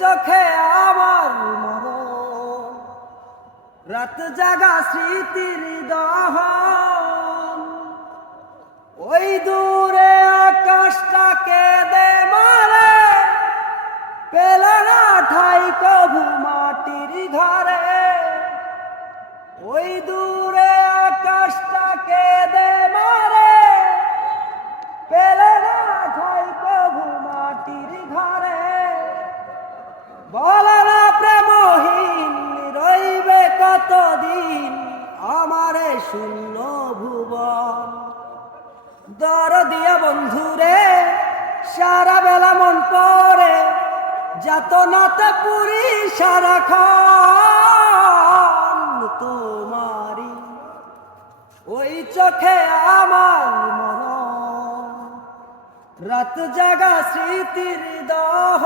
চোখে আমার মরণ, রাত জাগা স্মৃতির দহন। ওই দূরে আকাশটাকে দে মারে, পেলে না ঠাই কভু মাটির ঘরে। ওই দূরে আকাশটাকে দে মারে, পেলে না ঠাই কভু মাটির ঘরে। বলে না প্রেমহীন রইবে কতদিন আমারে শূন্য ভুবন। দরদিয়া বন্ধুরে সারা বেলা মন পড়ে, যাতনাতে পুরি সারাক্ষণ তোমারি। ওই চোখে আমার মরণ, রাত জাগা স্মৃতির দহন।